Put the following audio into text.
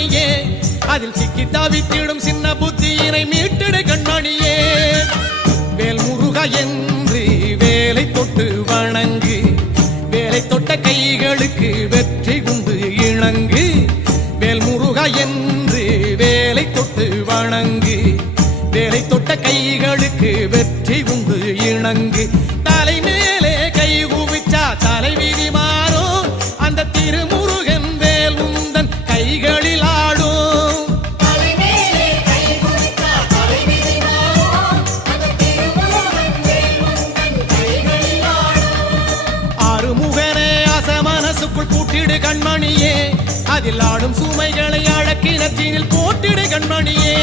கண்மணியே அதில் சிக்கி தவித்திடும் சின்ன புத்தியினை மீட்டிடு கண்மணியே வேல் முருகா என்று வேலை தொட்டு வணங்கு வேலை தொட்ட கைகளுக்கு வெற்றி உண்டு இணங்கு வேல் முருகா என்று வேலை தொட்டு வணங்கு வேலை தொட்ட கைகளுக்கு வெற்றி உண்டு இணங்கு தலை மேலே கை குவிச்சா தலைவிதி மாறும் அந்த திருமுருகன் வேல் உந்தன் கைகளில் ஆடும் ஆறுமுகனே அசமனசுக்குள் பூட்டிடு கண்மணியே அதில் ஆடும் சுமைகளை அழக்கினத்தினில் போட்டிடு கண்மணியே